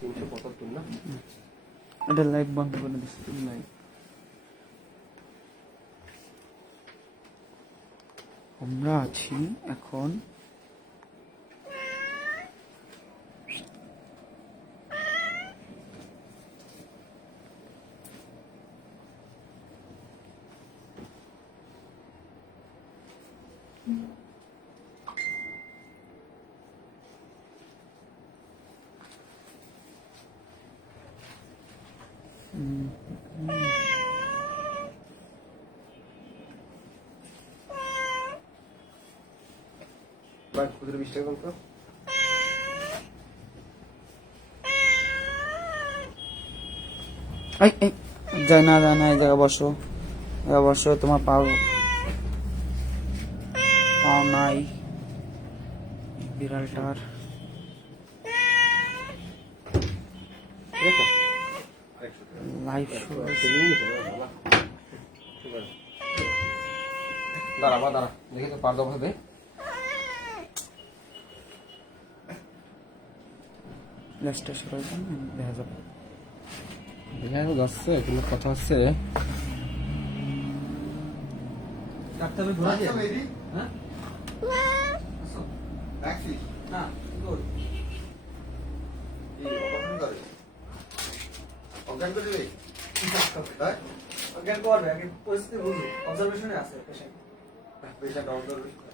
375 না? এটা লাইভ বন্ধ করে দিচ্ছি। নাই। আমরা আছি এখন ভাই খুচরো 20 টাকা তো। এই এই যায় না এই জায়গা বসো, তোমার পাও পাও নাই বিড়ালটার। ঠিক আছে? লাইভ দাঁড়া বা দাঁড়া, দেখি তো পার দফা দে। লেসটা সরাই দেন, দেখা যাবে। দেখা যাচ্ছে কিন্তু কথা হচ্ছে ডাক্তারে ঘোরা দিয়ে হ্যাঁ রাখছি না গুড এই অপারেশন করে অজ্ঞান করে দিবে হ্যাঁ অজ্ঞান করবে আগে পরিস্থিতি বুঝুন অবজারভেশনে আছে পেশেন্ট পেশেন্ট অবজারভেশন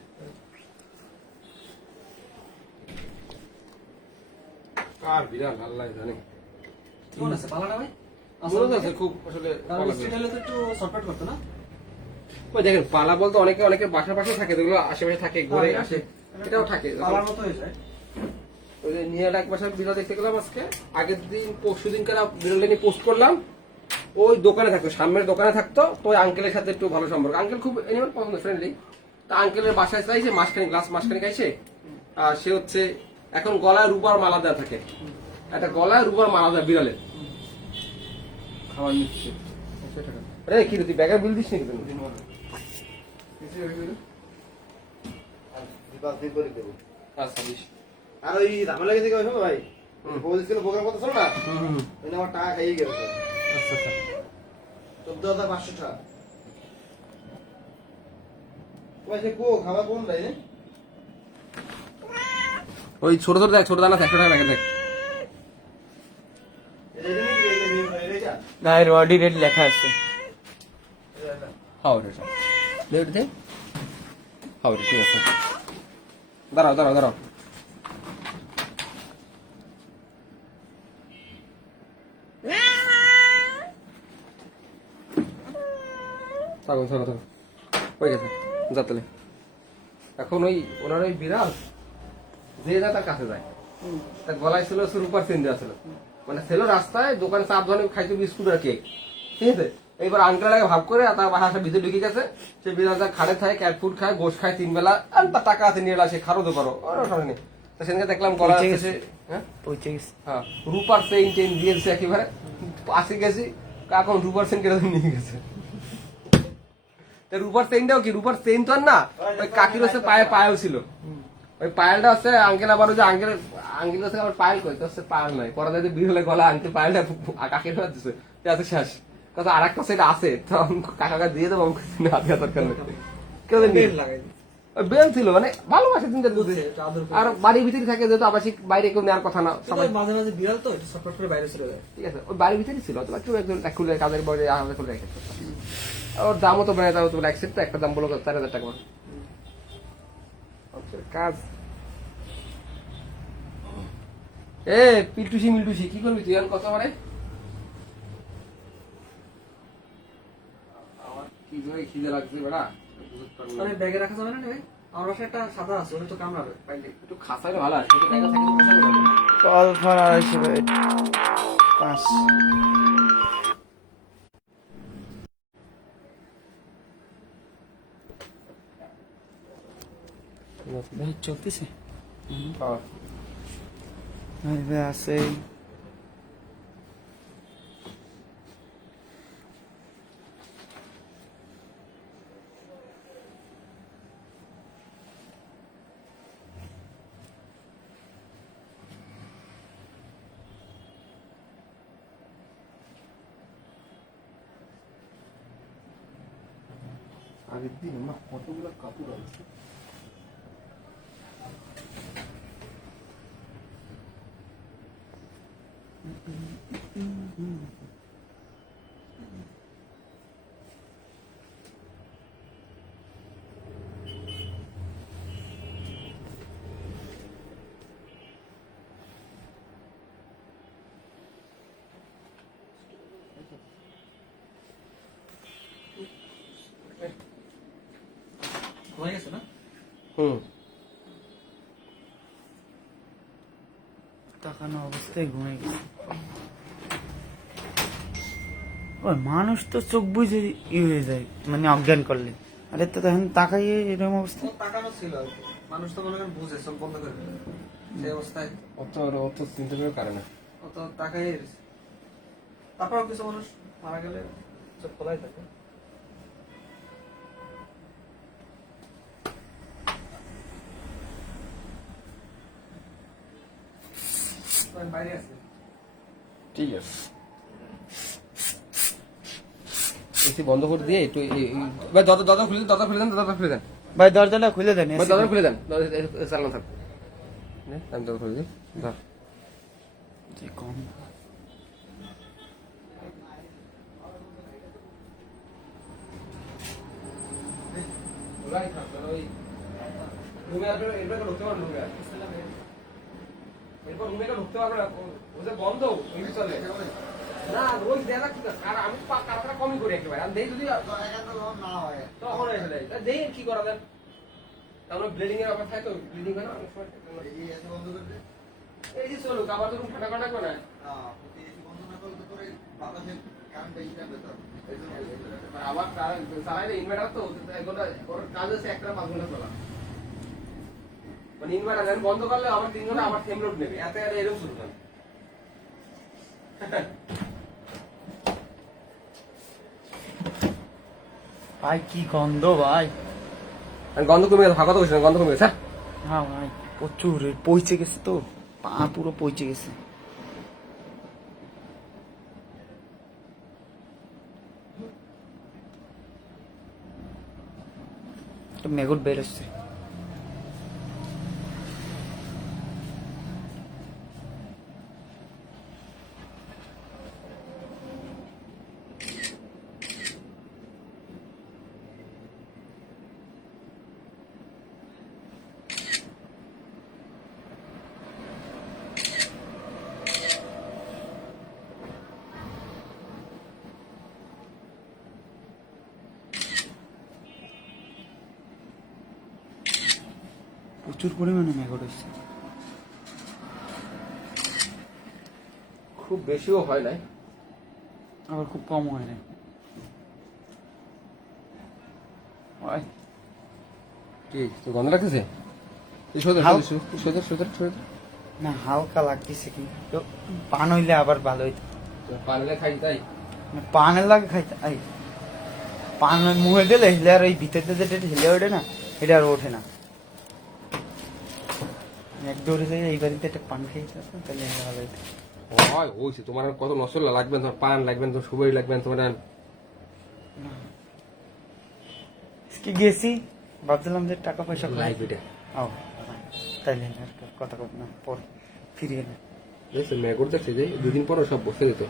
কার বিড়াল আল্লাহ জানে। কেমন আছে পালাটা ভাই মনে আছে খুব আসলে পালা হসপিটালে তো একটু শর্টকাট করতো না ওই দেখেন পালা বলতে অনেকের বাসার পাশে থাকে, যেগুলো আশেপাশে থাকে ঘুরে আসে, এটাও থাকে। পালার মতো হয়ে যায় ওই যে নিয়ে এক বাসার বিড়াল দেখতে গেলাম আজকে, আগের দিন পরশু দিন কারা বিড়ালটা নিয়ে পোস্ট করলাম, ওই দোকানে থাকতো, সামনের দোকানে থাকতো, তো ওই আঙ্কেলের সাথে একটু ভালো সম্পর্ক, আঙ্কেল খুব এনিমেল পছন্দ ফ্রেন্ডলি। তা আঙ্কেলের বাসায় চাইছে মাসখানিক আইসে, আর সে হচ্ছে এখন গলায় রুবার মালা দেওয়া থাকে, একটা গলায় রুবার মালা দেওয়া বিড়ালের খাবার নিচ্ছে। আরে কি রে তুই ব্যাগের বিল দিস নাকি তুমি? দিন করে দেবো আচ্ছা দিস। আর ওই ঝামেলা গেছে কি ভাই হুম। বলছিল প্রোগ্রাম কথা শোনো না ওই আমার টাকা খাইয়ে গেছে আচ্ছা আচ্ছা 14,500 টাকা ওই যে কো খাবার কোন নাই রে ওই ছোট ছোট দেখ, ছোট দানা 100 টাকা ব্যাগে দেখ। এটা নাকি এটা গায়ের বডি রেট লেখা আছে। হ্যাঁ ওটা দে ওটা দে। হ্যাঁ ওটা ঠিক আছে। দাঁড়াও দাঁড়াও দাঁড়াও। থাকো থাকো থাকো, হয়ে গেছে যা তাহলে। এখন ওই ওনার ওই বিড়াল যে যা তার কাছে যায়, তার গলায় ছিল রূপার চেন দেওয়া ছিল, মানে ছিল রাস্তায় দোকানে চাপ ধরে খাইতো বিস্কুট আর কেক, ঠিক আছে। এইবার আঙ্কেল আগে ভাব করে তার বাসা ভিতরে ঢুকে গেছে, সে বিড়াল খাড়ে খায়, ক্যাট ফুড খায়, গোশ খায় 3 বেলা, আর তার টাকা আছে নিয়ে আসে, খারো তো পারো সামনে। তো সেদিনকে দেখলাম গলা হ্যাঁ হ্যাঁ রূপার চেইন দিয়েছে একেবারে, আসে গেছি এখন রূপার চেইন কেটে নিয়ে গেছে। রূপার চেইনটাও কি, রূপার চেইন তো আর না, ওই কাকির হচ্ছে পায়েও ছিল, ওই পায়েলটা হচ্ছে আঙ্কেল, আবার ওই যে আঙ্কেল হচ্ছে আবার পায়েল কই, তো হচ্ছে পায়েল নয়, পরে যদি বিড়ালে গলা আঙ্কেল পায়েলটা কাকির হাত দিচ্ছে, আছে শেষ কথা। আর একটা সেটা আছে, তো কাকাকে দিয়ে দেবো, হাতে দরকার নেই, কেউ লাগাই বেল ছিল, মানে ভালোবাসে চিন্তা বুঝে। আর বাড়ির ভিতরে থাকে, যেহেতু আবাসিক বাইরে কেউ নেওয়ার কথা না, সবাই মাঝে মাঝে বিড়াল তো একটু শর্টকাট করে বাইরে চলে যায় ঠিক আছে, ওই বাড়ির ভিতরেই ছিল, তো একটু একজন খুলে কাজের বড় আলাদা খুলে রেখেছে। ওর দামও তো বেড়ে, তাও তো এক সেট, তো একটা দাম বলো 4,000 টাকা কাজ। এ পিলটুসি মিলটুসি কি করবি তুই এখন, কত মানে আমার কি করে খিদে লাগছে বেড়া, মানে ব্যাগে রাখা যাবে না ভাই? আমার বাসায় একটা সাদা আছে, ওটা তো কামড়াবে পাইলে। একটু খাসাইলে ভালো আছে, একটু জায়গা থাকে বসালে ভালো। কল ফল হিসেবে 5 ভাই চলতেছে আছে। আগের দিন মা কতগুলো কাপড় আনছে। হয়ে গেছে না? হুম, তাকানো অবস্থায় ঘুমিয়ে গেছে। ওই মানুষ তো চোখ বুঝে হয়ে যায়, মানে অজ্ঞান করলে। আরে তো তখন তাকাইয়ে এরকম অবস্থা। ও তাকানো ছিল আর কি। মানুষ তো মনে করেন বুঝে চোখ বন্ধ করে দিল। সেই অবস্থায় অত চিন্তা করে কারণ না। ও তো তাকাই রয়েছে। তারপরেও কিছু মানুষ মারা গেলে চোখ খোলাই থাকে। তো আমি বাইরে আছি। ঠিক আছে, এসি বন্ধ করে দিয়ে একটু ভাই দরজা খুলে দেন, দরজা খুলে দেন, দরজা খুলে দেন ভাই দরজাটা খুলে দেন। ভাই, দরজা খুলে দেন, চালানো থাক। আমি দরজা খুলে দিই। ধর। যে কম এরপর রুমে ঢুকতে পারবে না, ওদের বন্ধ চলে না, রোজ দেখা কি আর আমি কারখানা কমই করি একেবারে। আমি দেখি যদি তখন এসে দেয়, দেখি কি করা যায়। তারপরে ব্লিডিং এর ব্যাপার থাকে তো, ব্লিডিং হয় না অনেক সময়। এই যে চলুক, আবার তো রুম ঠান্ডা ঠান্ডা করে না। আবার চালাই না ইনভার্টার তো, ওর কাজ হচ্ছে একটা 5 ঘন্টা চলা। মানে ইনভার্টার বন্ধ করলে আবার 3 ঘন্টা আবার সেম লোড নেবে, এত এরকম শুরু হয়। ভাই কি গন্ধ ভাই। গন্ধ কমে গেছে, ফাঁকা তো বসে গন্ধ কমে গেছে। হ্যাঁ ভাই প্রচুর পৌঁছে গেছে তো, পা পুরো পৌঁছে গেছে। মেঘট বেরোচ্ছে। প্রচুর পরিমাণে মেঘট হচ্ছে। খুব বেশিও হয় নাই, আবার খুব কম হয় না। ভাই কি তো গন্ধ লাগতেছে? না হালকা লাগতেছে, কিন্তু পান হইলে আবার ভালো হইতো। পানিলে খাই তাই পানের লাগে খাইতে পান মুখে দিলে হেলে আর ওই ভিতরতে যেটা হেলে ওঠে না, এটা আর ওঠে না। এক দৌড়ে যাই এই বাড়িতে একটা পান খেয়ে তাহলে ভালো হইতো। হয় হয়েছে। তোমার আর কত মশলা লাগবেন, তোমার পান লাগবেন, তোমার সুপারি লাগবেন, তোমার আর আজকে গেছি ভাবছিলাম যে টাকা পয়সা লাইফ এটা। ও তাইলে আর কথা কথা না, পর ফিরিয়ে না। মেঘর দেখছে যে 2 দিন পরে সব বসে যেত।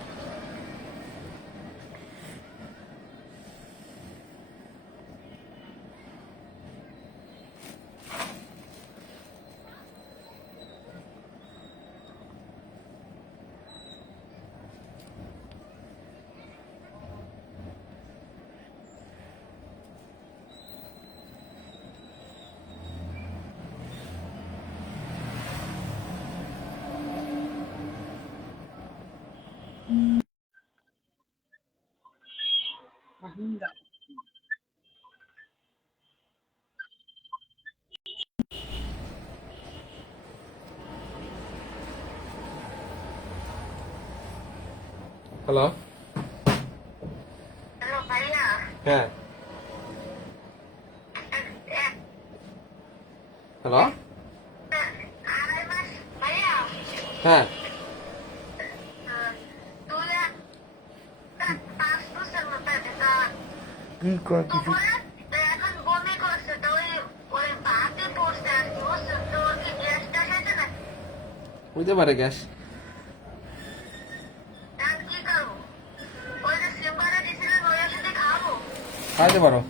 হ্যালো, হ্যাঁ হ্যালো, হ্যাঁ কি কয় কিছু হইতে পারে গ্যাস। খাইতে পারো।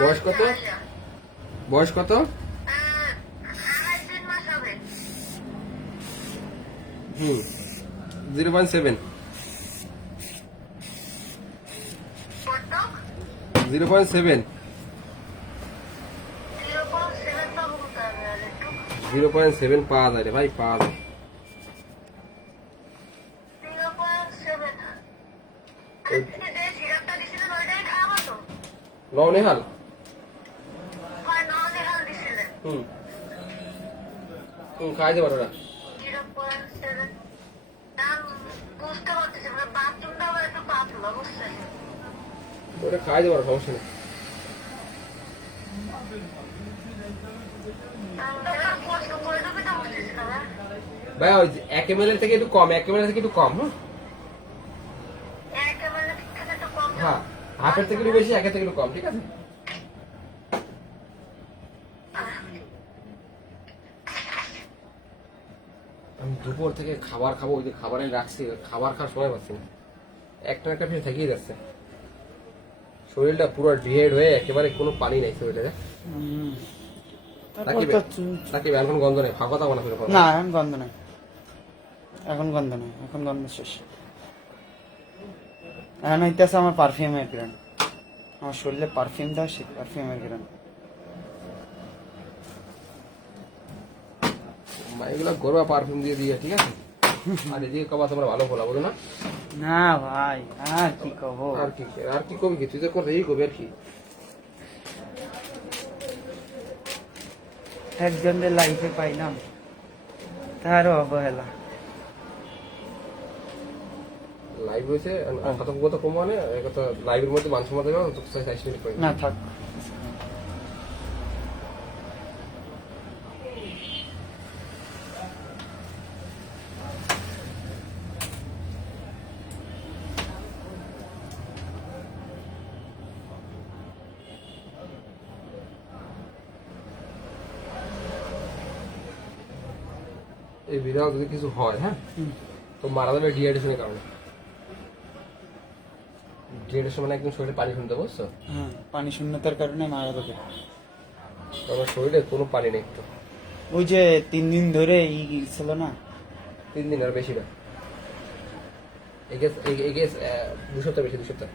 বয়স কত? বয়স কত? হুম, 0.7। 0.7। 0.7 পাওয়া যায় রে ভাই, পাওয়া যায়। নওনেহাল। হুম হুম, খাইতে পারো না। ওটা খাইতে পারো, সমস্যা নেই। ভাই ওই 1 ml থেকে একটু কম, 1 ml থেকে একটু কম। হ্যাঁ, হাফের থেকে একটু বেশি, 1 থেকে একটু কম, ঠিক আছে? আমি দুপুর থেকে খাবার খাবো, ওই যে খাবারে রাখছি, খাবার খাওয়ার সময় পাচ্ছি না। একটা পিছনে থেকেই যাচ্ছে। শরীরটা পুরো ডিহাইড হয়ে একেবারে কোনো পানি নাই শরীরে। নাকি এখন গন্ধ নেই, ফাঁকা দাও না? না, এখন গন্ধ নাই, এখন গন্ধ নাই, এখন গন্ধ শেষ। এখন হইতেছে আমার পারফিউমের গ্রান, আমার শরীরে পারফিউম দেওয়া সে পারফিউমের গ্রান। এগুলো গরুয়া পারফিউম দিয়ে দিয়ে, ঠিক আছে? আর এদিকে কবা তোমরা ভালো বলা বলো না? না ভাই, আর কি কব, আর কি কবি কি? তুই তো কথাই কবি, আর কি? একজনের লাইফে পাইলাম, তারও অবহেলা। লাইভ হয়েছে কথা কম, মানে কথা লাইভের মধ্যে মান সম্মান দেবে তো 40 মিনিট করে না থাক, এই বিড়াল যদি কিছু হয়, হ্যাঁ, তো মারা যাবে ডিহাইড্রেশনের কারণে। ডিহাইড্রেশন মানে একদম শরীরে পানি শুনতে, বুঝছো? হ্যাঁ, পানি শূন্যতার কারণে মারা যাবে। আমার শরীরে কোনো পানি নেই তো। ওই যে 3 দিন ধরে ছিল না, 3 দিন আর বেশি না, এগে 2 সপ্তাহ বেশি, 2 সপ্তাহ।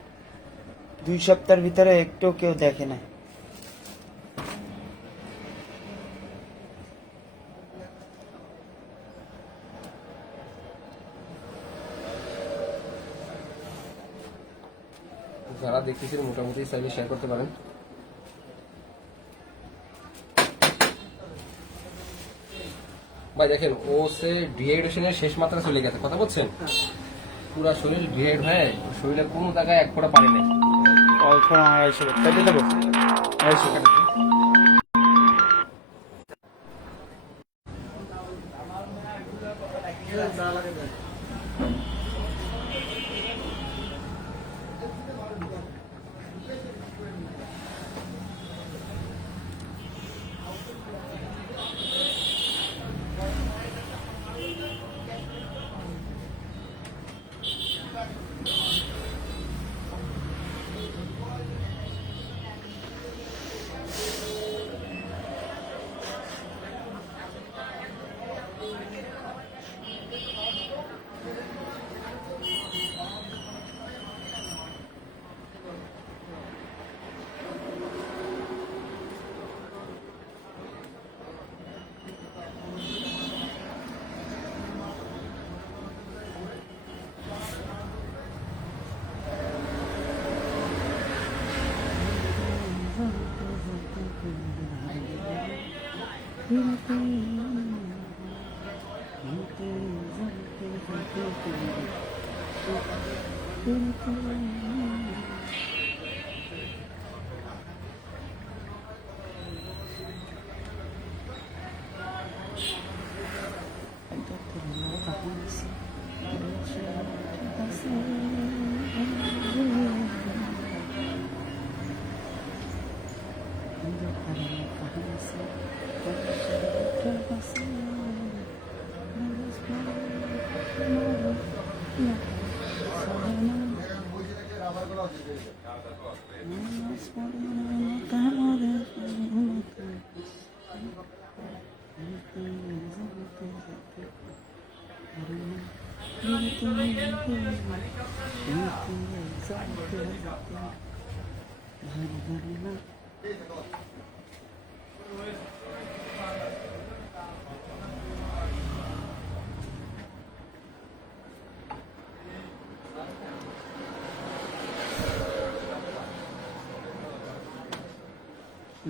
2 সপ্তাহের ভিতরে একটু কেউ দেখে না। যারা দেখতেছেন মোটামুটি চাইলে শেয়ার করতে পারেন। ভাই দেখেন, ও সে ডিহাইড্রেশনের শেষ মাত্রা চলে গেছে, কথা বলছেন? পুরা শরীর ডিহাইড হয়ে শরীরে কোনো জায়গায় এক ফোঁটা পানি নেই। অল্প 250 কেটে দেবো, 250 কেটে দেবো।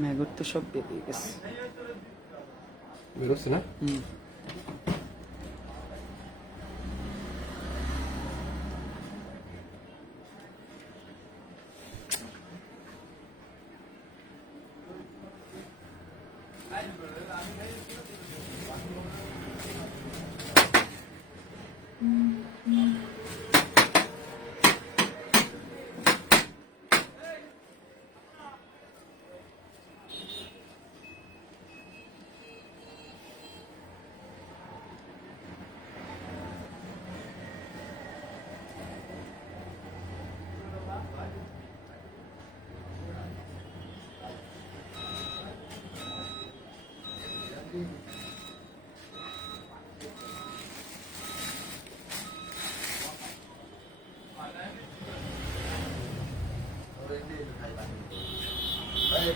ম্যাগট তো সব বেরিয়ে গেছে। বেরোচ্ছে না? হুম।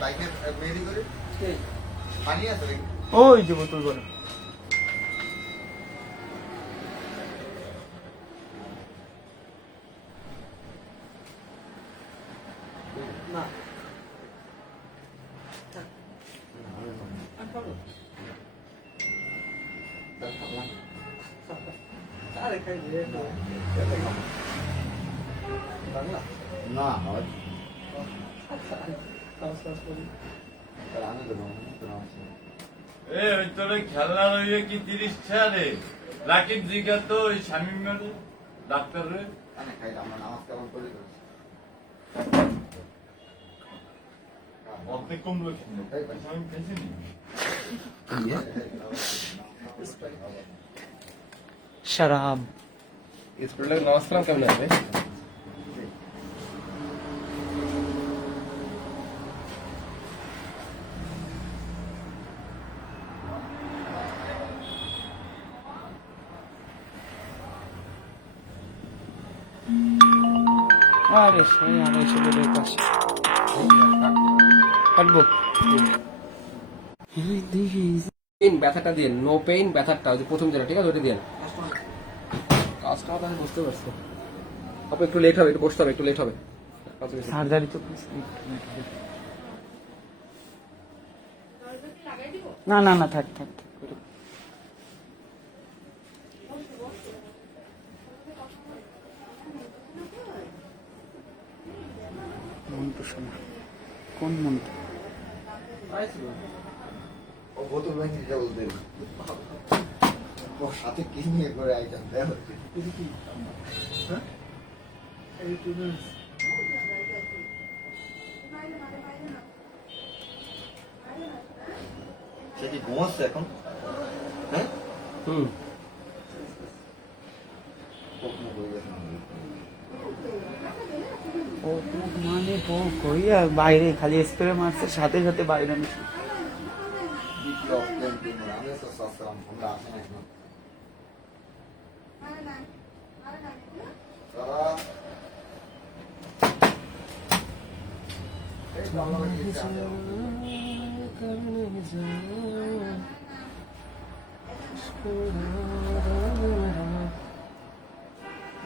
বাইকে বেরি করে পানি আছে নাকি? ওই যে বোতল করে না আমি খাবো আরে খাই রে বাংলা না হয় ওই তোর খেলনা রইয়ে কি 30 ছেড়ে রাকিব জিগা তো ওই শামিম মেরে ডাক্তার রে খাই আমরা নামাজ কেমন করে অর্ধেক কমলো কিন্তু আমি খেয়েছি নি শরাব। স্কুলে নামাজ কালাম কেমন আছে? আরে সেই আড়াইশো বেড়ে পাশে কাটবো। পেইন ব্যথাটা দিয়ে নো পেইন ব্যথাটা ওই যে প্রথম যেটা ঠিক আছে ওটা দিয়ে কাজটা আমি বুঝতে পারছি। আপনি একটু লেট হবে, একটু বসতে হবে, একটু লেট হবে। সার্জারি তো না না না থাক থাক থাক করে। মন্টু শোনা কোন মন্টু? ও বোতল ভাঙি যা বলতে ও সাথে কি নিয়ে করে আইটেম দেয় হচ্ছে হ্যাঁ এই তুমি সে কি ঘুমাচ্ছে এখন? হ্যাঁ হুম কখনো হয়ে গেছে ও মানে ও কইয়া বাইরে খালি স্প্রে মারছে সাথে সাথে বাইরে নিছে। বিপ্লব ক্যাম্পিং আমি তো সস্তাম আমরা আসেন এখন তারা এই বাংলা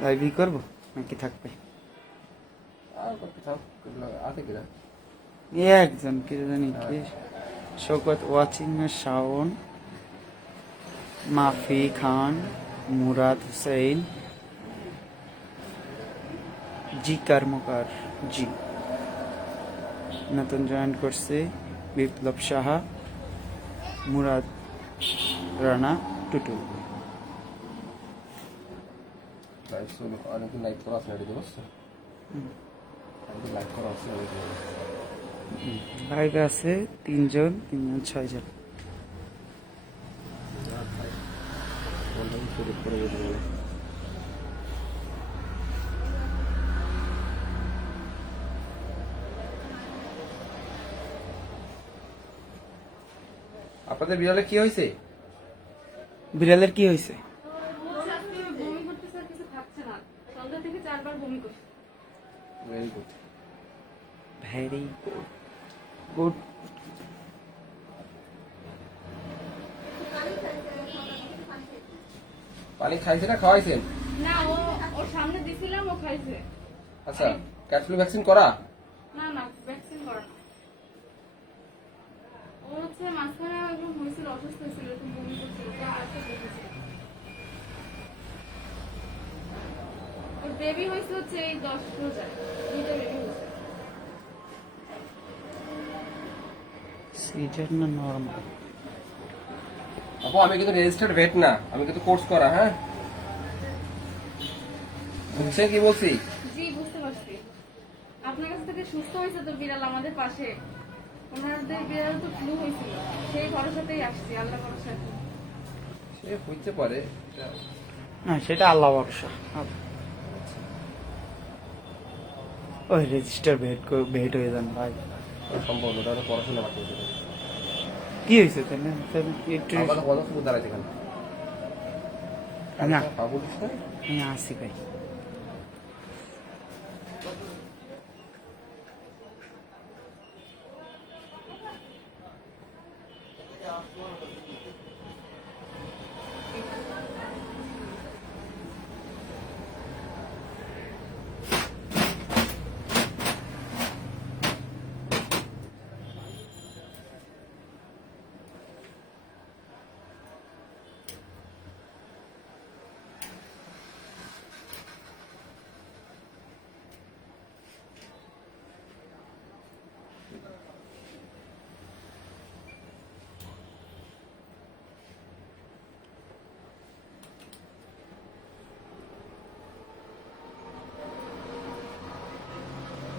লাইভই করবো নাকি থাকবে? আর কত থাক আছে কিনা একজন কি জানি কি শৌকত ওয়াচিং শাওন মাফি খান মুরাদ হুসেন জি কর্মকার জি নতুন জয়েন করছে বিপ্লব সাহা মুরাদ রানা টুটুল। লাইভ শুরু অনেকদিন লাইভ করা আছে রেডি বুঝছো? অনেকদিন লাইভ করা আছে লাইভে আছে 3 জন 6 জন। আপনাদের বিড়ালে কি হয়েছে? বিড়ালের কি হয়েছে? বমি করতেছে আর কিছু খাচ্ছে না। সন্ধ্যা থেকে 4 বার বমি করছে। Very good. Very good. পানি খাইছে না খাওয়াইছেন? না, ওর সামনে দিছিলাম, ও খাইছে। আচ্ছা, ক্যাট ফ্লু ভ্যাকসিন করা? না না, ভ্যাকসিন করা না। ও হচ্ছে মাঝখানে একদম হয়েছিল, অসুস্থ হয়েছিল, একটু বমি করছিল, তো আজকে দেখেছিল। ওর বেবি হয়েছে হচ্ছে এই 10 রোজায়, 2টা বেবি হয়েছে। সিজার না নরমাল? আপু আমি কিন্তু রেজিস্টার্ড ভেট না, আমি কিন্তু কোর্স করা। হ্যাঁ, বুঝছেন কি বলছি? জি, বুঝতে পারছি। আপনার কাছ থেকে সুস্থ হয়েছে তো বিড়াল আমাদের পাশে। ওনাদের বিড়াল তো ফ্লু হয়েছিল, সেই ভরসাতেই আসছি, আল্লাহ ভরসাতে। সে হইতে পারে। না, সেটা আল্লাহ ভরসা। ওই রেজিস্টার ভেট হয়ে যান ভাই। সম্ভব না, ওটা পড়াশোনা বাকি আছে। কি হয়েছে তাহলে? একটু আমার কথা বলো, শুধু দাঁড়াইছে কেন? না, পা বলিস না? আমি আসি ভাই।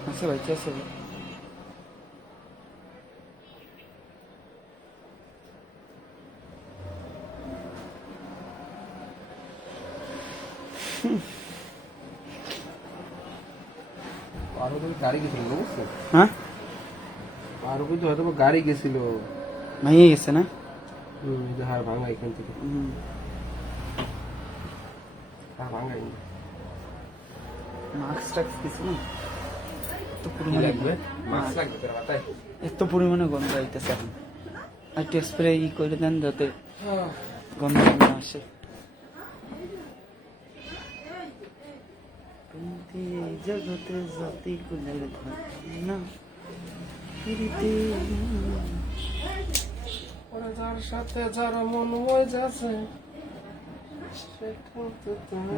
আচ্ছা ভাই, কি আছে ভাই? আরো তো গাড়ি গেছিল, বুঝছো? হ্যাঁ, আরো কিন্তু হয়তো গাড়ি গেছিল। ভেঙে গেছে না? এই যে হাড় ভাঙা এখান থেকে। হুম। হাড় ভাঙা কিন্তু। মাস্ক টাক্স কিছু না? এত কি পরিমাণে লাগবে? মাছ লাগবে তোর মাথায়? এত পরিমাণে গন্ধ আইতেছে এখন। আর একটু স্প্রে করে দেন যাতে গন্ধ না আসে। কিন্তু এই জগতে জাতি গুলের থাকে না ফিরিতে। ওরা যার সাথে যার মন হয়ে যাচ্ছে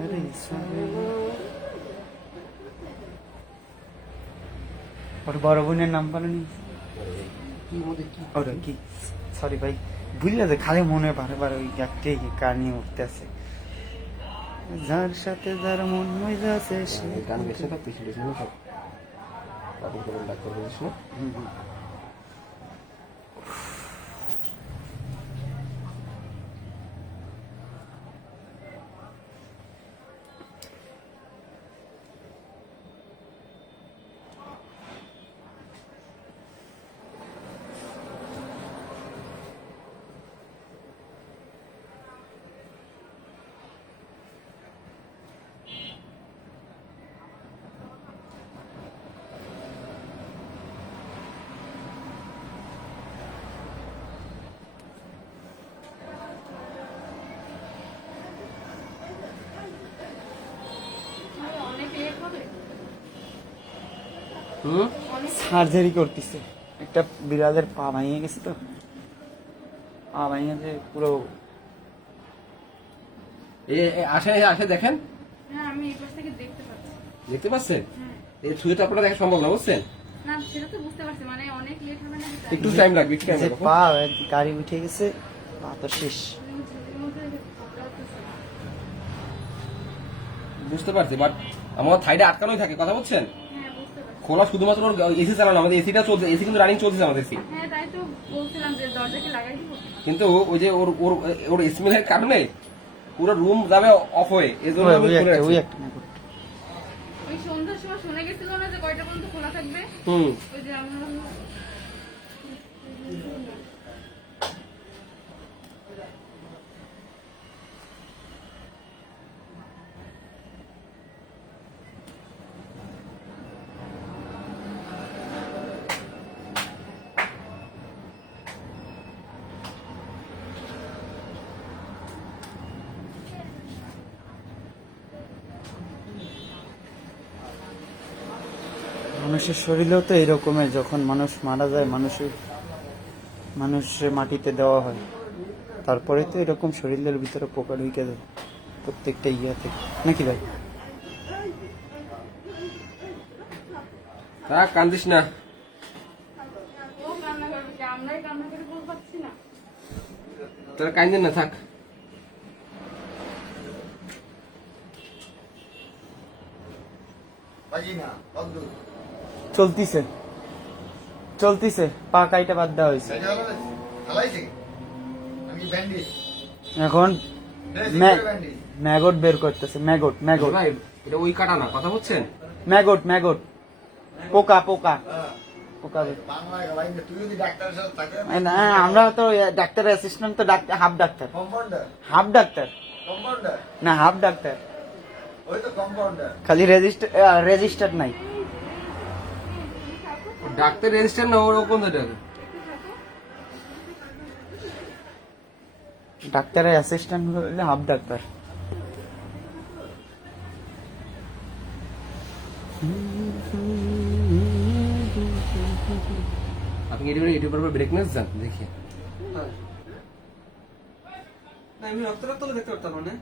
আরে সালে। ওর বড় বোনের নাম্বার নেই? ওটা কি? সরি ভাই, বুঝলে যে খালি মনে বারে বারে ওই একটাই কাহিনী উঠতে আছে। যার সাথে যার মন হয়ে যাচ্ছে সে গান বেশি থাকতে ছিল সব পাগল করে ডাক্তার বলিস না। অনেক লেট হবে। অনেক সার্জারি করতেছে। একটা বিড়ালের পা ভেঙে গেছে তো, পা ভেঙে যে পুরো। আসে আসে দেখেন, হ্যাঁ, আমি এই পাশ থেকে দেখতে পাচ্ছি। দেখতে পাচ্ছেন? হ্যাঁ, এই ছুঁয়ে তো আপনারা দেখা সম্ভব না, বুঝছেন? না সেটা তো বুঝতে পারছি, মানে অনেক লেট হবে না? একটু টাইম লাগবে, একটু টাইম যে লাগবে। পা গাড়ি উঠে গেছে, পা তো শেষ। ঝুঁকির মধ্যে ঘাবড়াতেছে। বুঝতে পারছি, বাট আমার থাইডে আটকানোই থাকে, কথা বলছেন? হ্যাঁ, বুঝতে পারছি। খোলা শুধুমাত্র এসি চালানো, আমাদের এসিটা চলছে, এসি কিন্তু রানিং চলছে আমাদের এসি। হ্যাঁ তাই তো বলছিলাম যে দরজা কি লাগাই দিব। কিন্তু ওই যে ওর ওর ওর স্মেলের কারণে পুরো রুম যাবে অফ হয়ে, এজন্য আমি খুলে রাখছি। ওই সন্ধ্যার সময় শুনে গেছিল না যে কয়টা পর্যন্ত খোলা থাকবে। হুম। ওই যে আমরা মানুষের শরীরেও তো এরকমের, যখন মানুষ মারা যায় মানুষের মাটিতে দেওয়া হয়, তারপরে তো এরকম শরীরের ভিতরে পোকা ঢুকে যায় প্রত্যেকটা ইয়া থেকে, নাকি ভাই? থাক, কান্দিস না। ও কান্না করবে কি, আমরাই কান্না করে বল পাচ্ছি না। তোরা কান্দিস না, থাক। বাজি না, বন্ধ। চলতিছে পা কাইটা বাদ দেওয়া হয়েছে। এটা হলো হালাইছে কি? আমি ব্যান্ডেজ। এখন ব্যান্ডেজ। ম্যাগট বের করতেছে, ম্যাগট ভাই, এটা ওই কাটা না, কথা বলছেন? ম্যাগট পোকা হ্যাঁ। পোকা বের। বাংলা ভাই তুই যদি ডাক্তারের সাথে থাকে না, আমরা তো ডাক্তারের অ্যাসিস্ট্যান্ট, তো হাফ ডাক্তার কম্পাউন্ডার না, হাফ ডাক্তার, ওই তো কম্পাউন্ডার। খালি রেজিস্টার নাই। ডাক্তার রেজিস্টার না, ওর কোন জায়গায়? ডাক্তারের অ্যাসিস্ট্যান্ট হলে হাফ ডাক্তার। আপনি ইউটিউবের উপর ব্রেকনেস যান দেখি। হ্যাঁ। না আমি রক্ত তো দেখতে পারতাম না।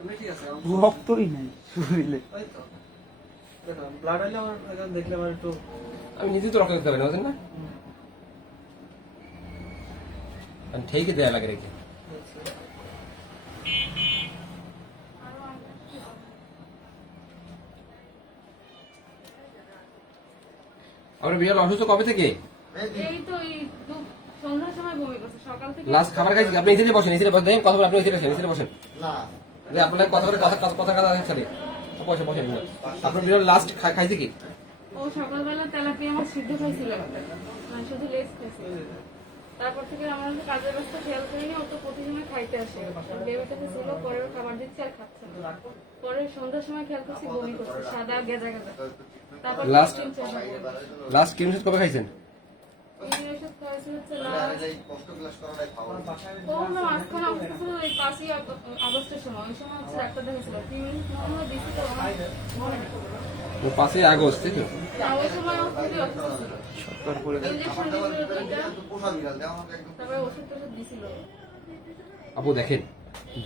এমনি ঠিক আছে। রক্তই নাই শরীরে। ওই তো। দেখো ব্লাড হলে আমার এখন দেখলে আমার একটু আমি নিজেই তো রক্ত দিতে পারি না, বুঝলেন না? আমি ঠিকই দেয়া লাগে রেখে। আমার বিড়াল অসুস্থ কবে থেকে? এই তো এই সন্ধ্যার সময় বমি করছে, সকাল থেকে লাস্ট খাবার খাইছি। আপনি এসে বসেন, এসে বসেন, দেখেন কথা বলে, আপনি এসে বসেন। না যে আপনার কথা বলে কথা সাথে বসেন। আপনার বিড়াল লাস্ট খাইছে কি? ও সকালবেলা তেলাপিয়া মাছ সিদ্ধ খাইছিল, মানে শুধু লেজ খাইছিল। তারপর থেকে আমরা তো কাজের ব্যস্ত খেয়াল করিনি, ও তো প্রতিদিনই খাইতে আসে। বেবিটাকে ছিল, পরে ওর খাবার দিচ্ছি আর খাচ্ছে না। পরে সন্ধ্যার সময় খেয়াল করছি বমি করছে, সাদা গেজা। তারপর Last- তিন চার বার লাস্ট ক্রিম ওষুধ কবে খাইছেন? এই ওষুধ খাওয়াইছে হচ্ছে এই কষ্ট ক্লাস করাটাই ভালো। ও না মাঝখানে অবস্থা ছিল এই 5ই আগস্টের সময়। ওই সময় হচ্ছে ডাক্তার দেখেছিল, 3 মিনিট নর্মাল দিছি তো আমার মনে নেই। 5ই আগস্ট, তাই তো? না, ওই সময় আমার খুবই অসুস্থ ছিল। সরকার করে ইঞ্জেকশন দিয়েছিল দুইটা, পোষা বিড়াল দেওয়া আমাকে একদম তারপরে ওষুধ টষুধ দিছিল। আপু দেখেন,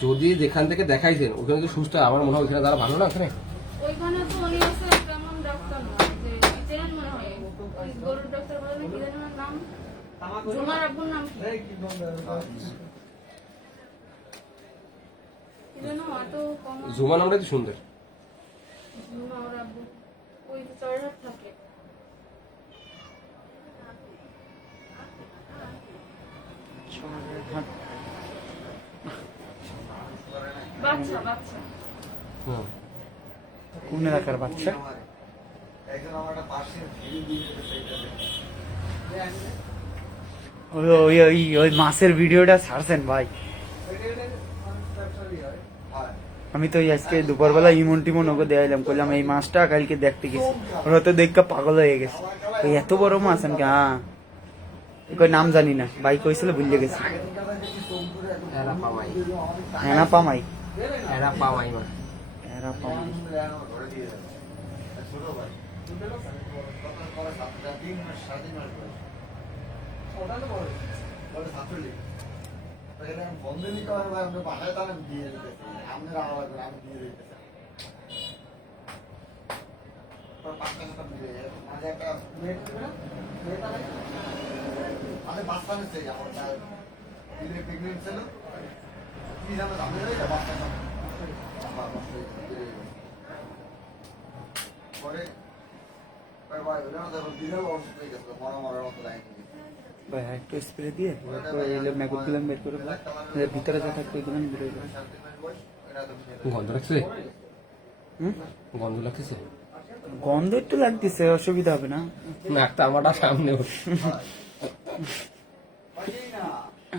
যদি যেখান থেকে দেখাইছেন ওখানে যদি সুস্থ হয়, আমার মনে হয় ওইখানে তারা ভালো না ওখানে। ওইখানে তো উনি হচ্ছে তেমন ডাক্তার না, যে চেনেন মনে হয় ওই গরুর ডাক্তার বলে না, কি জানি ওনার নাম, জুমার আব্বুর নাম কি? এই কি বন্ধ কি যেন এত কম। জুমা নামটা তো সুন্দর। জুমা ওর আব্বু ওই যে চড়ার থাকে। বাচ্চা হুম। কোন এলাকার বাচ্চা? একজন আমার একটা পাশে ভিড় দিয়ে ওই মাছের ভিডিওটা ছাড়ছেন ভাই? হয় আমি তো ওই আজকে দুপুরবেলা ইমন টিমন ওকে দেয়াইলাম, করলাম এই মাছটা কালকে দেখতে গেছি, ওরা তো দেখে পাগল হয়ে গেছে। ওই এত বড় মাছ আমি হ্যাঁ, কই নাম জানি না, ভাই কইছিল ভুলে গেছি। এরা পামাই। হ্যাঁ পামাই, এরা পামাই মা। এরা পামাই। ঘরে দিয়ে যাবে ছোট ভাই পরে 3 মাস 3.5 মাস বলে ছাত্রলীগ তাহলে আমি বন্ধ নিতে পারবো, আমরা বাসায় তাহলে আমি দিয়ে দিতেছি, আপনারা আলাদা করে আমি দিয়ে দিতেছি। পাঁচটা মিলে মাঝে একটা আমাদের বাচ্চা নিচ্ছে, আমার প্রেগনেন্ট ছিল, কি জানো আমি বাচ্চা পরে বিড়াল অসুস্থ হয়ে গেছিল, মরার মতো লাইন। ভাই একটু স্প্রে দিয়ে ম্যাগুট গুলো বের করে দাও। ভিতরে যা থাকবে ওইগুলো বের করে দাও। গন্ধ লাগছে? হুম? গন্ধ লাগতেছে? গন্ধ একটু লাগতেছে, অসুবিধা হবে না। নাকটা আমারটা সামনে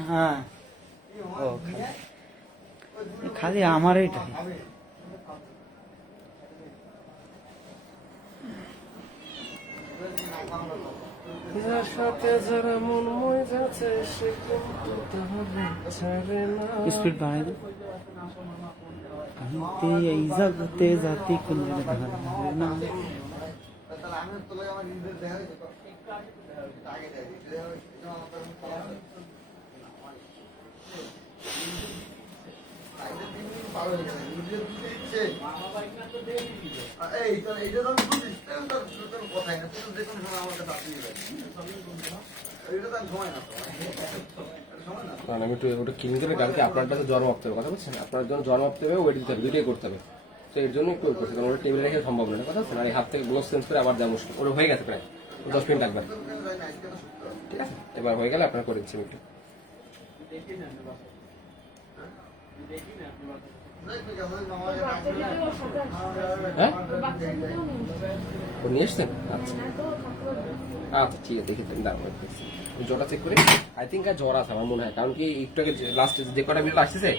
হ্যাঁ ও খালি আমার এইটাই। যার সাথে যারা মন ময় যাচ্ছে সে কিন্তু তাহলে ছাড়ে না। স্পিড বাড়াই দাও। এই জগতে জাতি কোন না। তাহলে আমি তোলে আমার নিজের দেখা হয়েছে তো। আগে যাই, এইটা তো বুঝিস কথাই না, তুই দেখুন আমার কাছে আসি এইটা তো আমি সময় না সময় না। কারণ আমি একটু ওটা ক্লিন করে গাড়িতে আপনারটা তো জ্বর মাপতে হবে, কথা বলছেন? আপনার যখন জ্বর মাপতে হবে ওয়েট দিতে হবে, দুটোই করতে হবে। তো এর জন্য একটু করছে, কারণ ওটা টেবিল রেখে সম্ভব না, কথা বলছেন? আর এই হাত থেকে গ্লোভ চেঞ্জ করে আবার দেওয়া মুশকিল। ওটা হয়ে গেছে প্রায় 10 মিনিট লাগবে, ঠিক আছে? এবার হয়ে গেলে আপনার করে দিচ্ছি আমি একটু। হ্যাঁ, ও নিয়ে এসছেন? আচ্ছা আচ্ছা, ঠিক আছে, দেখি দাঁড়ান, জ্বরটা চেক করে। আই থিঙ্ক আর জ্বর আছে আমার মনে হয়, কারণ কি একটু আগে লাস্টে যে কটা বিল আসতেছে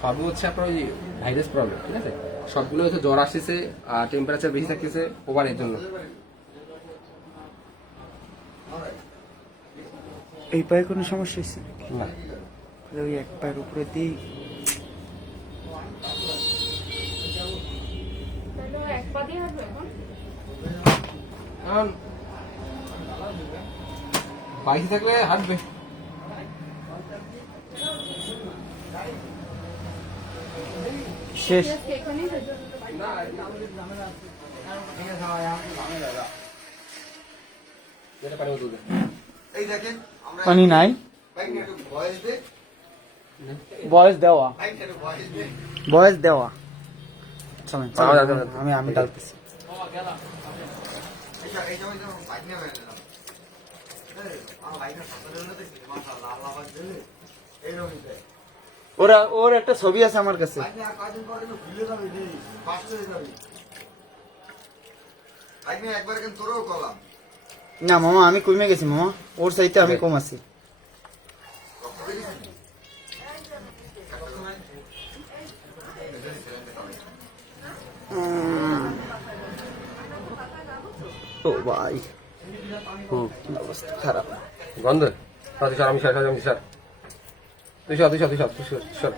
সবই হচ্ছে আপনার ওই ভাইরাস প্রবলেম, ঠিক আছে? সবগুলো হচ্ছে জ্বর আসতেছে আর টেম্পারেচার বেশি থাকতেছে ওভার, এর জন্য। এই পায়ে কোনো সমস্যা হয়েছে? না, ওই এক পায়ের উপরে দিয়ে তাহলে এক পা দিয়ে হাঁটবে এখন? কারণ বাইকে থাকলে হাঁটবে। শেষ। আজকে এখানেই থাকবে। যেটা পানি বোতল দে। এই দেখেন আমরা পানি নাই, বাইক একটু ভয়েস দে, বয়স দেওয়া, বাইক একটু ভয়েস দে। বয়স দেওয়া। চলেন, আমার চলেন, আছে। আমি ডালতেছি। এই সময় তো বাইক নিয়ে বেরোলাম। আমার বাইকের সাথে বেরোলে দেখি মাশাআল্লাহ আল্লাহ পাক দিলে এইরকমই দেয়। ওর একটা ছবি আছে আমার কাছে। বাইক নিয়ে আর কয়দিন পরে তো ভুলে যাবে রে, ফাস্ট হয়ে যাবে। বাইক নিয়ে একবার কেন তোরও কলাম না মামা, আমি কমে গেছি মামা, ওর চাইতে আমি কম আছি। রক্ত বেরিয়েছে কি? ও ভাই, অবস্থা খারাপ। গন্ধ তুষার, আমি তুষার, তুষার তুষার তুষার তুষার তুষার।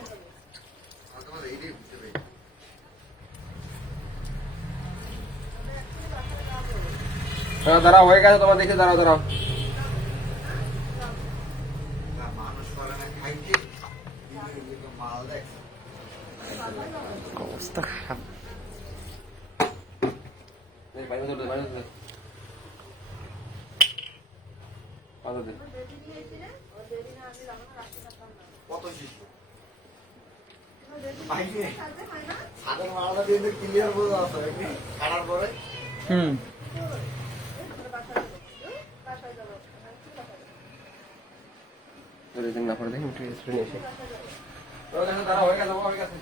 তোমার এইটাই বুঝতে পেরেছি। হ্যাঁ দাঁড়াও, হয়ে গেছে তোমার, দেখে দাঁড়াও দাঁড়াও। না, মানুষ করে না খাইতে মাল দেখ। অবস্থা খারাপ। পানি বোতল দে, পানি বোতল দে। পানি দে। কত শিশু বাইকে সাধারণ মালটা দিয়ে ক্লিয়ার বোঝা আছে কাটার পরে। হুম, রেজিং না করে দেখি একটু স্প্রে নিয়ে এসে। হয়ে গেছে, দাঁড়াও, হয়ে গেছে, হয়ে গেছে।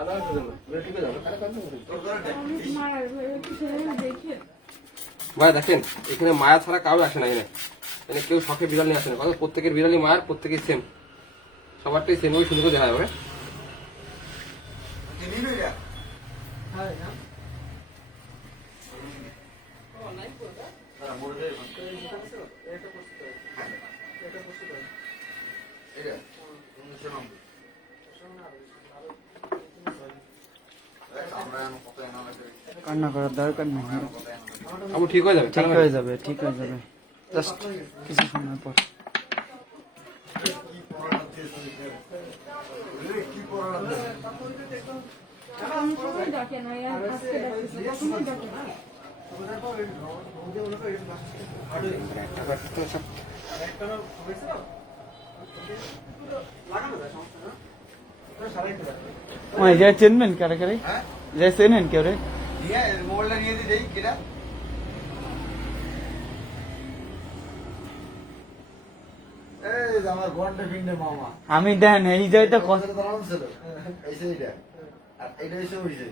আদা একটু দেবো, ঠিক হয়ে যাবে। আরে কাঁদতে হবে। তোর ধরে দেখ। অনেক মায়ের হয়ে একটু সেখানে দেখে ভাই দেখেন, এখানে মায়া ছাড়া কাউ আসে না, এখানে কেউ শখে বিড়াল নিয়ে আসে না, কথা প্রত্যেকের বিড়ালই মায়ের, প্রত্যেকেই সেম, সবারটাই সেম, ওই সুন্দর দেখা যাবে। চিনি নই রে। তারা মরে যায় এখন। এটা 1990 আমরা এখন কত এনাম আছে কান্না করার দরকার নেই, কত এনাম আবু ঠিক হয়ে যাবে, ঠিক হয়ে যাবে, ঠিক হয়ে যাবে। জাস্ট কিছু সময় পর। কি পড়াটা দিয়েছে রে, কি পড়াটা দিয়েছে। কোন সময় ডাকে না, আর আজকে ডাকতেছে, কখনোই ডাকে না। ওই যে চেনবেন কারে কারে, হ্যাঁ যে চেনেন কেউ রে? নিয়ে মোবাইলটা নিয়ে দিই কিনা এই যে আমার বন্ডে ফিন্ডে মামা আমি দেন এই জায়গাটা কত দাম ছিল এই যে এটা আর এটা এসে হইছে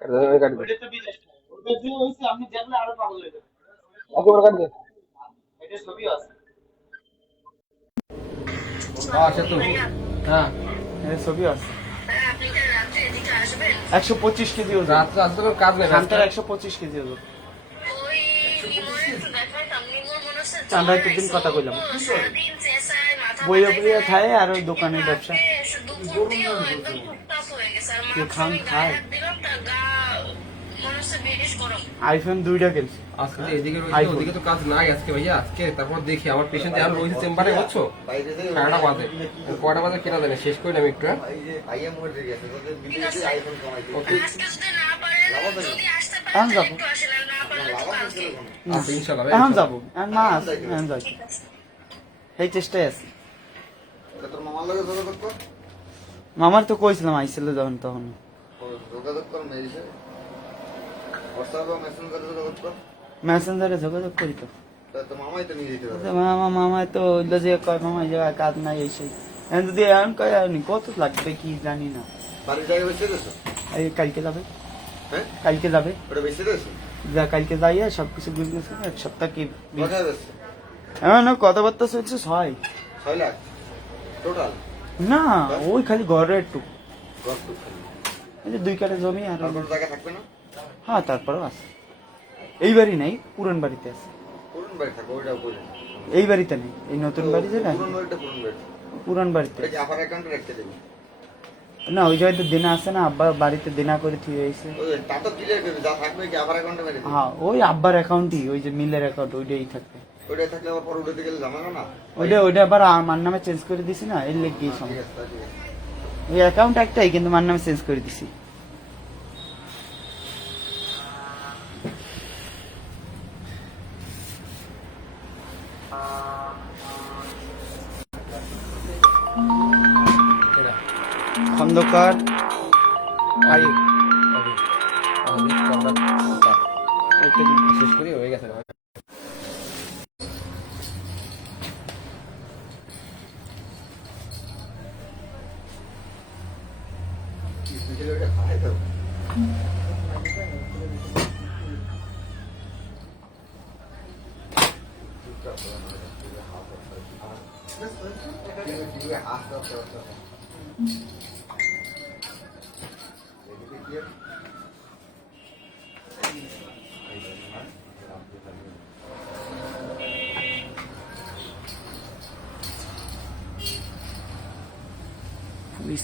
কাটি দে, কাটি দে। একেবারে কাটি দে। আচ্ছা তো হ্যাঁ এই ছবি আছে 125 কেজি ওজন। রাত্রে আসতে তোর কাজ নেই শান্তার 125 কেজি ওজন। চান্দা একদিন কথা কইলাম বইয়া বইয়া খায় আর ওই দোকানের ব্যবসা খান খায় আইফোন 2টা কিনছে আজকে তো এদিকে রয়েছে ওদিকে তো কাজ নাই আজকে ভাইয়া আজকে তারপর দেখি আমার পেশেন্ট আর রয়েছে চেম্বারে বুঝছো বাইরে থেকে 9টা বাজে 9টা বাজে কেনা জানে শেষ করে আমি একটু হ্যাঁ? এই যে ভাইয়া মরে গেছে তোদের বিদেশে আইফোন কামাইতে ওকে এখন যাবো আচ্ছা ইনশাআল্লাহ এখন যাবো এখন মা আছে এখন যাই এই চেষ্টায় আছি এটা তোর মামার লগে যোগাযোগ কর মামার তো কইছিলাম আইছিল যখন তখন যোগাযোগ কর মেরিসে হোয়াটসঅ্যাপ বা মেসেঞ্জারে যোগাযোগ কর মেসেঞ্জারে যোগাযোগ করি তো তা তো মামাই তো নিয়ে যেতে পারবে মামা তো হইলো যে কয় মামা এই জায়গায় কাজ নাই এই সেই এখন যদি এখন কয় আমি কত লাগবে কি জানি না বাড়ির জায়গা বেঁচে গেছো এই কালকে যাবে হ্যাঁ কালকে যাবে ওটা বেঁচে গেছো যা কালকে যাইয়া সবকিছু বুঝে গেছে এক সপ্তাহ কি কোথায় বেঁচে এমন কথাবার্তা চলছে 6 6 লাখ টোটাল না ওই খালি ঘরে একটু রক্ত খালি এই যে 2 কাঠা জমি আর তারপর জায়গা থাকবে না হ্যাঁ তারপরেও আছে এই বাড়ি নাই পুরান বাড়িতে আছে পুরন বাড়ি থাকবে ওইটাও বলে এই বাড়িতে নেই এই নতুন বাড়ি যে না পুরন বাড়িটা পুরন বাড়ি পুরান বাড়িতে এটা কি আপার অ্যাকাউন্টে রাখতে দেবে না ওই জায়গায় দেনা আছে না আব্বা বাড়িতে দেনা করে থুয়ে হয়েছে ওই তা তো ক্লিয়ার করবে যা থাকবে কি আপার অ্যাকাউন্টে মেরে দিবে হ্যাঁ ওই আব্বার অ্যাকাউন্টই ওই যে মিলের অ্যাকাউন্ট ওইটাই থাকবে ওইটা থাকলে আবার পরে উঠে গেলে ঝামেলা না ওইটা আবার আমার নামে চেঞ্জ করে দিছি না এর লেগে ঠিক সমস্যা আছে ঠিক আছে ওই অ্যাকাউন্ট একটাই কিন্তু আমার নামে চেঞ্জ করে দিছি এরা খন্দকার ভাই শেষ করি হয়ে গেছে স্পেশালি ওইটা খায় তো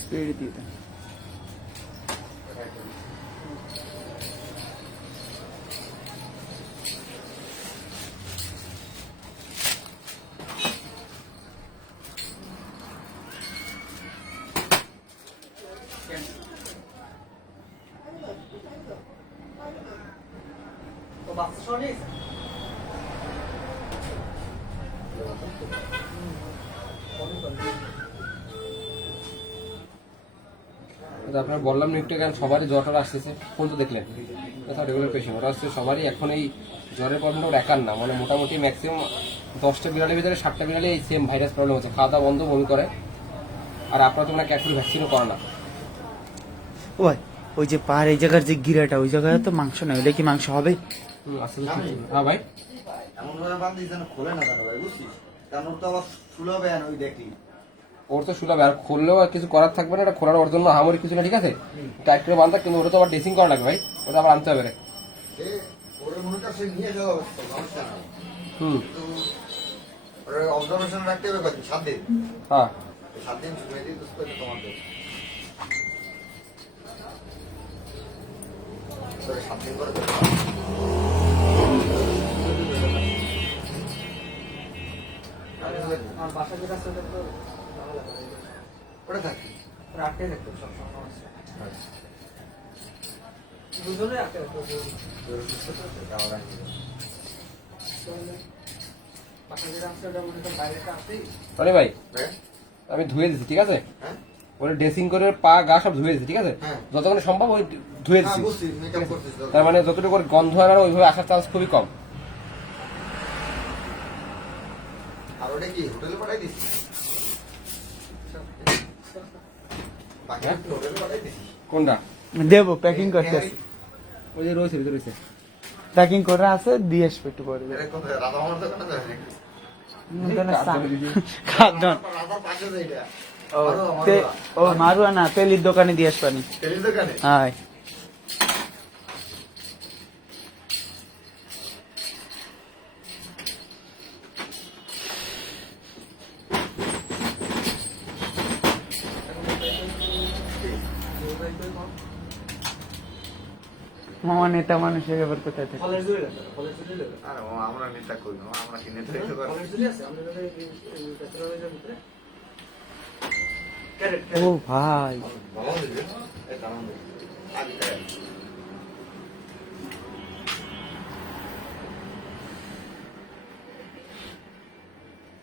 স্প্রে দিয়ে দেন তো বাচ্চা সহ নিয়েছে আপনার বললাম না একটু কেন সবারই জ্বরটা আসতেছে কোন তো দেখলেন কোথাও রেগুলার পেশেন্ট ওরা আসছে সবারই এখন এই জ্বরের প্রবলেমটা ওর একার না মানে মোটামুটি ম্যাক্সিমাম 10টা বিড়ালের ভিতরে 7টা বিড়ালে এই সেম ভাইরাস প্রবলেম হচ্ছে খাওয়া দাওয়া বন্ধ বমি করে আর আপনার তো মানে ক্যাটফুল ভ্যাকসিনও করে না ও ভাই ওই যে পাহাড় এই জায়গার যে গিরাটা ওই জায়গায় তো মাংস নাই ওটা কি মাংস হবে আসলে হ্যাঁ ভাই এমন ভাবে বান্ধি যেন খোলে না তারা ভাই বুঝছিস কারণ ওর তো আবার শুলাবে না ওই দেখলি ওর তো শুলাবে আর খুললেও আর কিছু করার থাকবে না এটা খোলার ওর জন্য হামরি কিছু না ঠিক আছে টাইট করে বান্ধা কিন্তু ওটা তো আবার ড্রেসিং করা লাগবে ভাই ওটা আবার আনতে হবে রে ওর মনে কাছে নিয়ে যাওয়া অবস্থা সমস্যা না হুম কিন্তু ওর অবজারভেশন রাখতে হবে কত 7 দিন হ্যাঁ 7 দিন সময় দিয়ে তো তোমাদের তোরে 7 দিন করে আমার বাসা যেটা আছে ওটা তো ঝামেলা করে। ওটা থাকি ওরা আটকে রাখতো সব সমস্যা দুজনে আটকে রাখতো তোর সুস্থ তো যাওয়ার আগে বাসা যেটা আছে ওটা মনে হয় বাইরেটা আসেই রনি ভাই হ্যাঁ আমি ধুয়ে দিচ্ছি ঠিক আছে হ্যাঁ ওটা ড্রেসিং করে পা গা সব ধুয়ে দিচ্ছি ঠিক আছে হ্যাঁ। যতক্ষণ সম্ভব ওই ধুয়ে হ্যাঁ দিচ্ছি বুঝছি মেকআপ করছিস তো। তার মানে যতটুকু ওর গন্ধ হয় না ওইভাবে আসার চান্স খুবই কম আর ওটা কি হোটেলে পাঠাই দিছিস বাকি হোটেলে পাঠাই দিছিস কোনটা দেবো প্যাকিং করতে আছে ওই যে রয়েছে ভিতরে রয়েছে প্যাকিং করে আছে দিয়ে আসবো একটু পরে এটা কোথায় রাধা আমার দোকানে যায় নাকি? খাদ্য রাধা পাশে যায় এটা ও মারুয়া, তে- ও মারুয়া না তেলির দোকানে দিয়ে আসবানি তেলের দোকানে হাই মামা নেতা মানুষের ব্যাপার কোথায় থাকে ফলের জুড়ি লাগবে ফলের জুড়ি লাগবে আরে ও আমরা নেতা করি না আমরা কি নেতা হইতে পারি ফলের জুড়ি আছে আমাদের কাছে পেট্রোলের ভিতরে ক্যারেট ও ভাই ভালো দিবে এই দাম আগে দেয়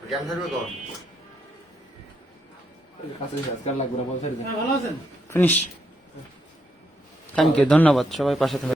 কেমন থাকবে তোর কাছে আজকাল লাগবে না বলছে ভালো আছেন ফিনিশ থ্যাংক ইউ ধন্যবাদ সবাই পাশে থাকবে